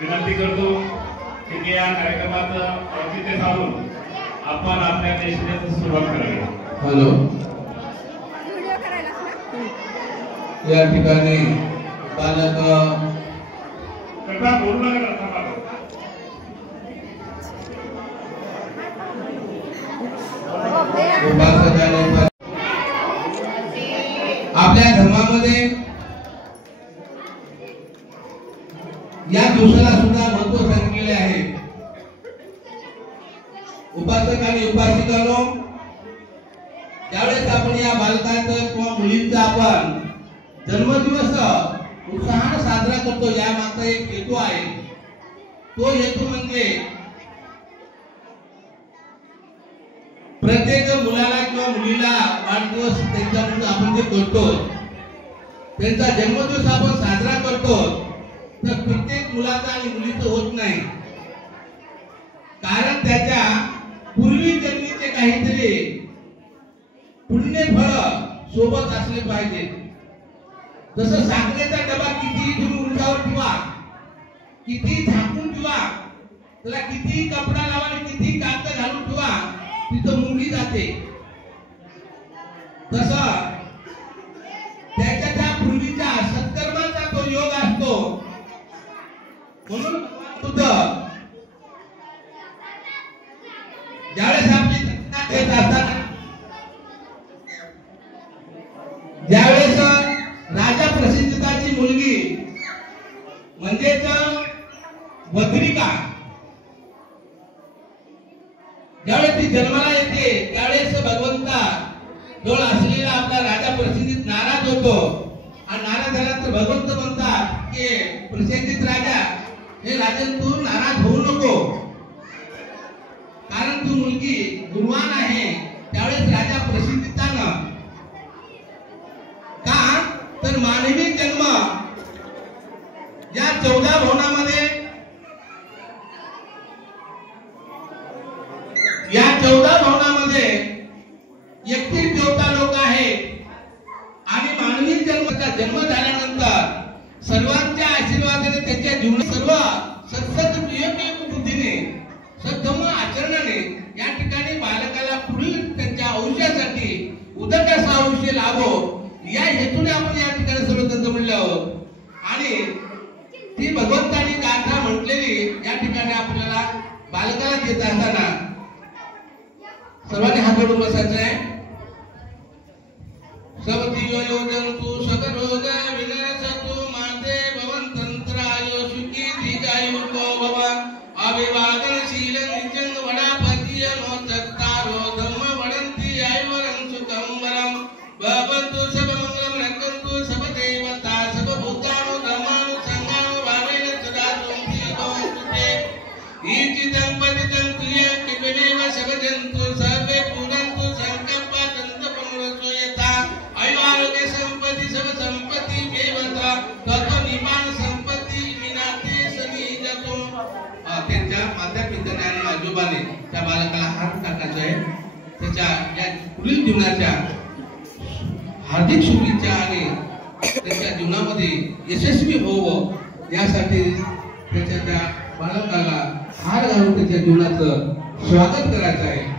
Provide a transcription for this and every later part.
विनंती करतो की या कार्यक्रमाचं औचित्य साधून आपण आपल्या देशाची सुरुवात करावी। हॅलो, या ठिकाणी बालक आपल्या धर्मामध्ये या दिवसाला सुद्धा महत्व सांगितलेले आहे। उपासक आणि उपासिकांनो, त्यावेळेस आपण या बालकांचा किंवा मुलींचा आपण जन्मदिवस उत्साहाने साजरा करतो, या मागचा एक हेतू आहे। तो हेतू म्हणजे प्रत्येक मुलाला किंवा मुलीला वाढदिवस त्यांच्याकडून आपण जे करतो, त्यांचा जन्मदिवस आपण साजरा करतो, तर प्रत्येक मुलाचा आणि मुलीचं होत नाही। कारण त्याच्या पूर्वी जन्मीचे काहीतरी पुण्य फळ सोबत असले पाहिजे। जसं साखरेचा डबा कितीही तुम्ही उंचावर ठेवा, किती झाकून ठेवा, त्याला किती कपडा लावा आणि किती कागद घालून ठेवा, तिथं मुंगी जाते। तसं त्याच्या त्या पूर्वीच्या सत्कर्माचा तो योग असतो। म्हणून तुझं ज्यावेळेस आपली देत असताना, ज्यावेळेस राजा प्रसिद्धाची मुलगी म्हणजेच बद्रिका ज्यावेळेस ती जन्माला येते, त्यावेळेस भगवंता जवळ असलेला आपला राजा प्रसिद्ध नाराज होतो। आणि नाराज झाल्यानंतर भगवंत म्हणतात की प्रसिद्ध राजा, हे राजन तू नाराज होऊ नको, कारण तू मुलगी गुणवान आहे। त्यावेळेस राजा प्रसिद्धीतानं का तर मानवी जन्म या 14 भवनामध्ये, या 14 भवनामध्ये 31 देवता लोक आहेत। आणि मानवी जन्माचा जन्म झाल्यानंतर सर्वांच्या आशीर्वादाने त्याच्या जीवनात सर्व सत्सत बुद्धीने सद्धम आचरणाने या ठिकाणी बालकाला पुढील त्यांच्या आयुष्यासाठी उदंड आयुष्य लाभो, या हेतूने आपण या ठिकाणी सर्वतंत्र म्हणले आहोत। आणि ती भगवंतानी गाथा म्हटलेली या ठिकाणी आपल्याला बालकाला देत असताना सर्वांनी हात जोडून बसायचं आहे। सब जीव योजंतु सकरोग विनाशतु माते भवंतंत्राय सुखी दीर्घायु भव अभिवादनशील निजंग वडापतीय नो चत्तारो धम्म वडंती आयुवरं सुखं वरं भवन्तु सब मंगलम रक्षन्तु सब देवता सब भूतानो धम्मानो संगानो भावेन सदा तुमति भवन्तु ते ईचितं पतितं क्रियं किमेव सब जन्तु सर्वे पूजन्तु संकल्पातंत पुनरसो यथा आयुर्वेद संपत्ति सब संपत्ति देवता तत् निमान संपत्ति विनाते सनी जातो। त्यांच्या माता पित्याने आणि आजोबाने त्या बालकाला हात टाकायचा आहे। त्याच्या या पुढील जीवनाच्या हार्दिक शुभेच्छा आणि त्याच्या जीवनामध्ये यशस्वी व्हावं यासाठी त्याच्या त्या बालकाला हार घालून त्याच्या जीवनाचं स्वागत करायचं आहे.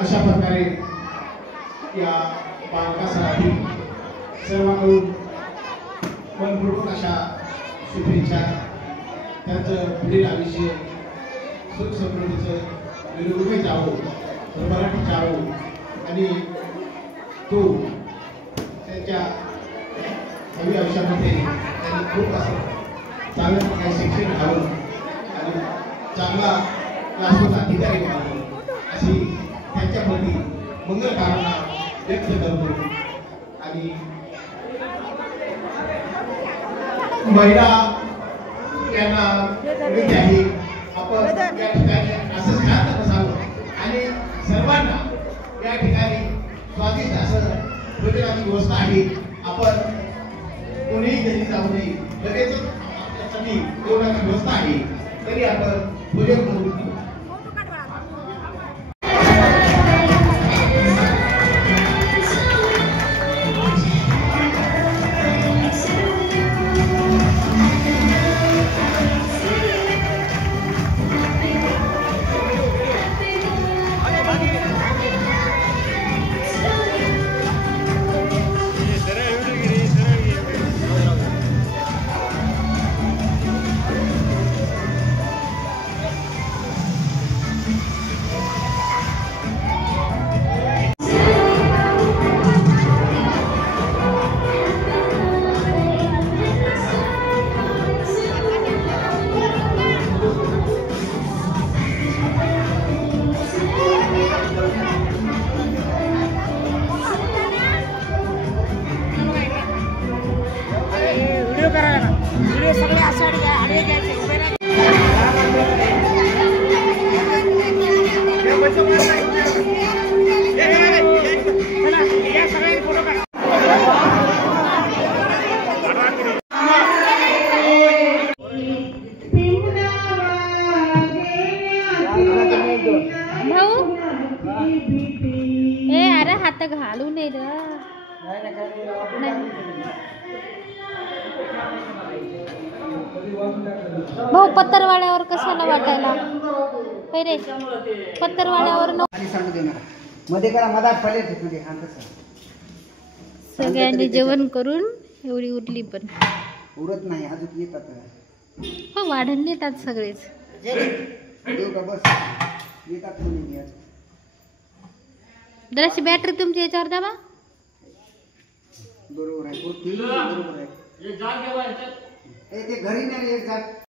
अशा प्रकारे या बालकासाठी सर्वांकडून मनपूर्वक अशा शुभेच्छा. त्यांचं पुढील आयुष्य सुख समृद्धीचं निरोगी जावं, भरभराटी जावं आणि तो त्यांच्या भावी आयुष्यामध्ये त्यांनी खूप असं चांगलं काही शिक्षण घ्यावं आणि चांगला क्लासरूम अधिकारी व्हावं अशी त्यांच्याप्रती मंगल कामना व्यक्त करतो. आणि महिला यांना विद्याही आपण या ठिकाणी असंच शांत बसावं आणि सर्वांना या ठिकाणी स्वादिष्ट असं भोजनाची व्यवस्था आहे. आपण कोणीही घरी जाऊ नये, लगेच आपल्यासाठी जेवणाची व्यवस्था आहे, तरी आपण भोजन करू. हात घालू नये रे. भाऊ पत्तरवाड्यावर कशाला वाटायला होय रे पत्तरवाड्यावर आणि सांगू दे मला मध्ये करा मधात पलेट म्हणजे हा तसं सगळ्यांनी जेवण करून एवढी उरली पण उरत नाही अजून येतात हो वाढण येतात सगळेच देऊ का बस येतात कोणी येत जराशी बॅटरी तुमच्या याच्यावर दाबा बरोबर आहे बरोबर आहे ते घरी नाही एक जात